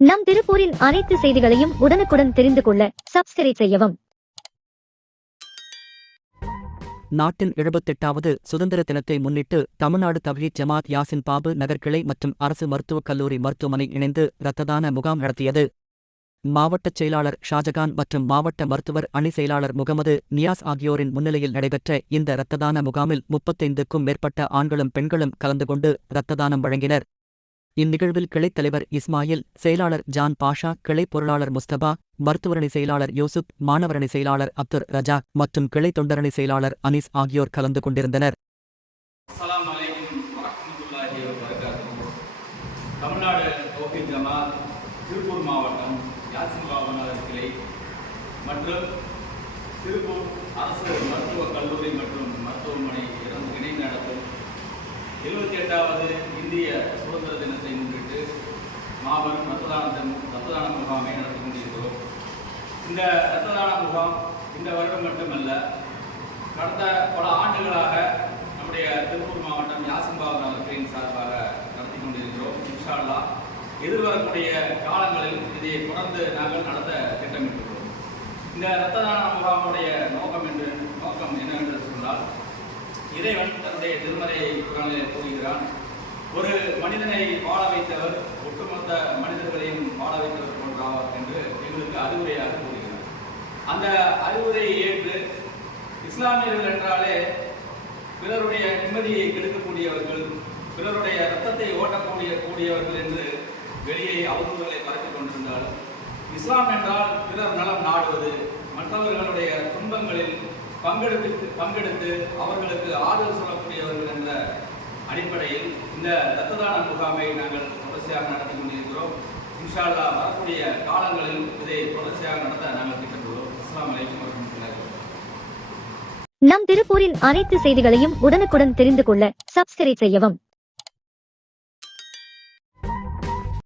நம் திருப்பூரின் அனைத்து செய்திகளையும் உடனுக்குடன் தெரிந்து கொள்ள சப்ஸ்கிரைப் செய்யவும். நாட்டின் எழுபத்தெட்டாவது சுதந்திர தினத்தை முன்னிட்டு தமிழ்நாடு தவ்ஹீத் ஜமாத் யாசின் பாபு நகர்கிளை மற்றும் அரசு மருத்துவக் கல்லூரி மருத்துவமனை இணைந்து இரத்ததான முகாம் நடத்தியது. மாவட்டச் செயலாளர் ஷாஜகான் மற்றும் மாவட்ட மருத்துவர் அணி செயலாளர் முகமது நியாஸ் ஆகியோரின் முன்னிலையில் நடைபெற்ற இந்த இரத்ததான முகாமில் முப்பத்தைந்துக்கும் மேற்பட்ட ஆண்களும் பெண்களும் கலந்து கொண்டு இரத்ததானம் வழங்கினர். இந்நிகழ்வில் கிளைத் தலைவர் இஸ்மாயில் செயலாளர் ஜான் பாஷா கிளை பொருளாளர் முஸ்தபா மருத்துவரணி செயலாளர் யூசுப் மாணவரணி செயலாளர் அப்துர் ரஜாக் மற்றும் கிளை தொண்டரணி செயலாளர் அனீஸ் ஆகியோர் கலந்து கொண்டிருந்தனர். தமிழ்நாடு தௌஹீத் ஜமாத் திருப்பூர் மாவட்டம் யாசின் பாபா கிளை மற்றும் திருப்பூர் அரசு மருத்துவக் கல்லூரி மற்றும் மருத்துவமனை இணைந்து நடத்தும். எழுபத்தி எட்டாவது இந்திய சுதந்திர தினத்தை முன்னிட்டு மாபெரும் ரத்ததான ரத்ததான முகாமை நடத்தி கொண்டிருக்கிறோம். இந்த ரத்ததான முகாம் இந்த வருடம் மட்டுமல்ல கடந்த பல ஆண்டுகளாக நம்முடைய திருப்பூர் மாவட்டம் யாசம்பாபு நகரின் சார்பாக நடத்தி கொண்டிருக்கிறோம். இன்ஷால்லா எதிர்வரக்கூடிய காலங்களில் இதை தொடர்ந்து நாங்கள் நடத்த திட்டமிட்டுள்ளோம் இந்த ரத்ததான முகாமுடைய நோக்கம் என்று நோக்கம் என்னவென்று சொன்னால் இறைவன் தன்னுடைய திருமறை குரானிலே கூறுகிறான். ஒரு மனிதனை வாழ வைத்தவர் ஒட்டுமொத்த மனிதர்களையும் வாழ வைத்தவர் போன்றாவார் என்று எங்களுக்கு அறிவுரையாக கூறுகிறார். அந்த அறிவுரையை ஏற்று இஸ்லாமியர்கள் என்றாலே பிறருடைய நிம்மதியை கெடுக்கக்கூடியவர்கள் பிறருடைய ரத்தத்தை ஓட்டக்கூடிய கூடியவர்கள் என்று வெளியே அவதூறுகளை பரப்பிக் கொண்டிருந்தாலும் இஸ்லாம் என்றால் பிறர் நலம் நாடுவது மற்றவர்களுடைய துன்பங்களில் பங்கெடுத்து பங்கெடுத்து அவர்களுக்கு ஆதரவு அடிப்படையில் இந்த இரத்த தான முகாமை நாங்கள் தொடர்ச்சியாக நடத்தி கொண்டிருக்கிறோம். இன்ஷால்லா வரக்கூடிய காலங்களில் இதை தொடர்ச்சியாக நடத்த நாங்கள் திட்டமிடுவோம் அஸ்லாம் அலைக்கும் நம் திருப்பூரின் அனைத்து செய்திகளையும் உடனுக்குடன் தெரிந்து கொள்ள சப்ஸ்கிரைப் செய்யவும்.